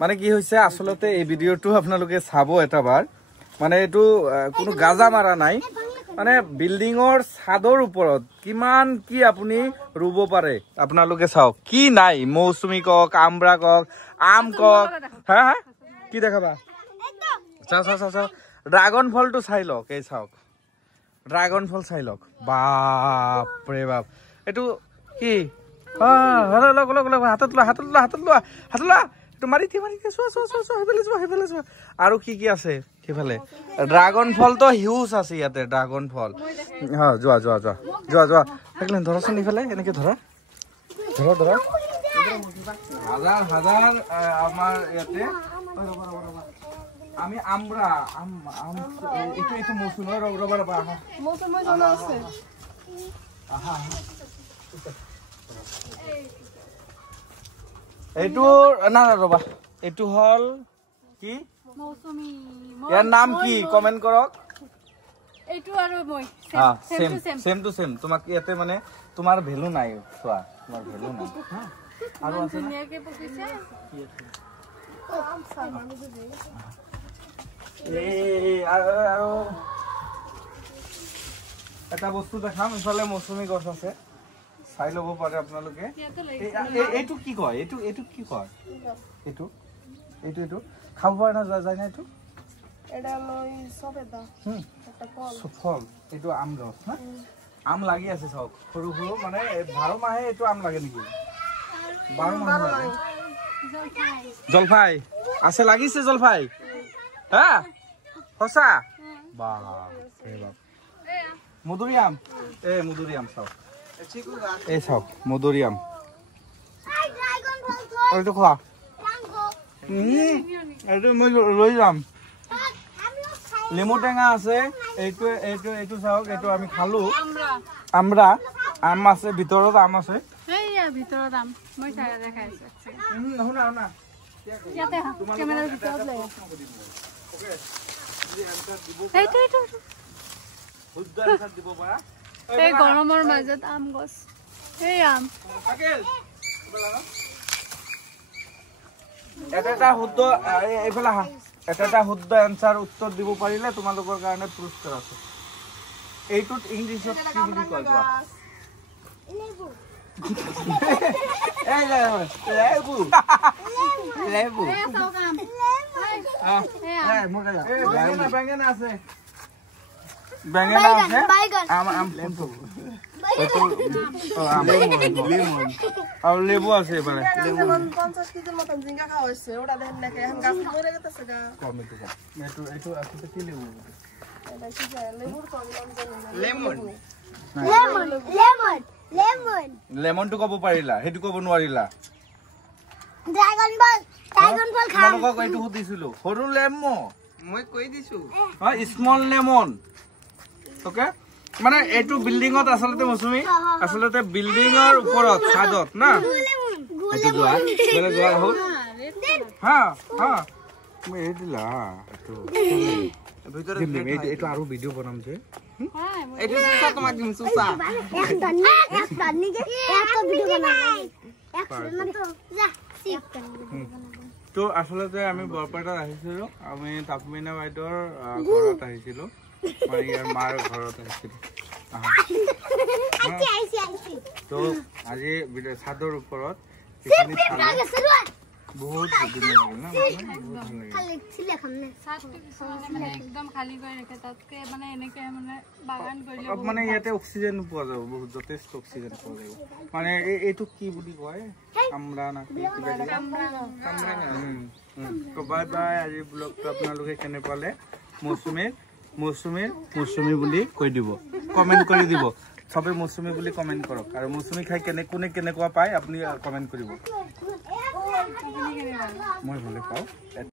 মানে কি হৈছে আসলতে এই ভিডিওটো আপোনালোকে চাব এটাবাৰ মানে এটো কোনো গাজা মাৰা নাই মানে বিল্ডিংৰ ছাদৰ ওপৰত কিমান কি আপুনি ৰুব পাৰে আপোনালোকে চাওক কি নাই মৌসুমী কক আমৰা কক আম কক হা কি দেখাবা চাও চাও চাও ড্রাগন ফলটো চাই লওক এই চাওক ড্রাগন ফল চাই লওক বাপ ৰে বাপ এটো কি হাতত মাৰি আৰু কি কি আছে সেইফালে ড্ৰাগন ফল তো হিউজ আছে ইয়াতে ড্ৰাগন ফল যোৱা যোৱা যোৱা যোৱা যোৱা থাকিলে ধৰাচোন ইফালে এনেকে ধৰা ধৰা ধৰা হাজাৰ হাজাৰ আমাৰ ইয়াতে আমি আমরা একটু একটু মৌসুম রবা রবা মৌসুম জানা আছে আহা এইটো না না রবা এইটো হল কি মৌসুমী ইয়াৰ নাম কি কমেন্ট কৰক এইটো আৰু মই সেম টু সেম তোমাক ইয়াতে মানে তোমাৰ ভ্যালু নাই চোৱা তোমাৰ ভ্যালু নাই আৰু আছে ধুনীয়াকে পকিছে কি আছে এটা বস্তু দেখাম ইফালে মৌসুমী গছ আছে চাই ল'ব পাৰে আপোনালোকে এইটো কি কয় এইটো এইটো কি কয় এইটো এইটো এইটো খাব পাৰে না যায় না এইটো এটা লৈ সবেদা একটা ফল এইটো আম গছ না আম লাগি আছে সব সৰু সৰু মানে 12 মাহে এইটো আম লাগে নেকি 12 মাহে লাগে জলফাই আছে লাগিছে জলফাই হ্যাঁ হসা বাহ রে বাপ মধুরিয়াম মধুরিয়াম চাও এই চাও মধুরিয়াম এইটো খোৱা এইটো মই লৈ যাম লেমু টেঙা আছে এইটো এইটো এইটো চাওক এইটো আমি খালো আমরা আম আছে ভিতৰত আম আছে এইয়া ভিতৰত আম মই চাই দেখাইছো শুনা শুনা ইয়াতে ক্যামেৰাৰ ভিতৰত লৈ ওকে এইটো এইটো শুদ্ধ আনসাৰ দিব পাৰা এই গৰমৰ মাজত আম গছ এই আম আকেল এটা শুদ্ধ এইফালে হা এটা শুদ্ধ আনসাৰ উত্তৰ দিব পাৰিলে তোমালোকৰ কাৰণে পুৰস্কাৰ আছে এইটোত ইংলিছত কি বুলি কয় কোৱা লেবু এই লেবু লেবু বেঙেনা আছে বেঙেনা আছে আম আম আর লেবু আছে এবারে 50 কেজি মতন জিঙ্গা খাওয়া হইছে ওটা দেন নাকি এখন গাছ মরে গেছে গা কমে তো এটো এটো আসলে কি লেবু এটা কি লেবুর তো lemon lemon lemon lemon lemon তো কব পারিলা হেতু কব নোৱাৰিলা ড্ৰাগন ফল খা মই কইটো হুদিছিলো সৰু লেমন মই কই দিছো হয় স্মল লেমন ওকে মানে এটো বিল্ডিংত আসলতে মৌসুমী আসলতে বিল্ডিংৰ ওপৰত ছাদত না এটো যোৱা বেলে যোৱা হল হা হা মই এই দিলা এটো ভিতৰত এটো আৰু ভিডিও বনাম যে এটো সুসা তোমাক দিম সুসা এক দানি যে এত ভিডিও বনাম এক তো যা সিপ তো আসলতে আমি বৰপেটাত আহিছিলো আমি তাপমিনা বাইদৰ ঘৰত আহিছিলো মানে ইয়াৰ মাৰ ঘৰত আহিছিল তো আজি ছাদৰ ওপৰত বহুত ধুনীয়া লাগে না একদম খালি কৰি ৰাখে তাতকে মানে এনেকে মানে বাগান কৰিলে মানে ইয়াতে অক্সিজেন পোৱা যাব বহুত যথেষ্ট অক্সিজেন পোৱা যাব মানে এইটো কি বুলি কয় আমরা না তো বাই বাই আজি ব্লগটো আপোনালোকে কেনে পালে মৌসুমী বুলি কৈ দিব কমেন্ট কৰি দিব সবে মৌসুমী বুলি কমেন্ট কৰক আৰু মৌসুমী খাই কোনে কেনেকুৱা পায় আপুনি কমেন্ট কৰিব মই ভালে পাওঁ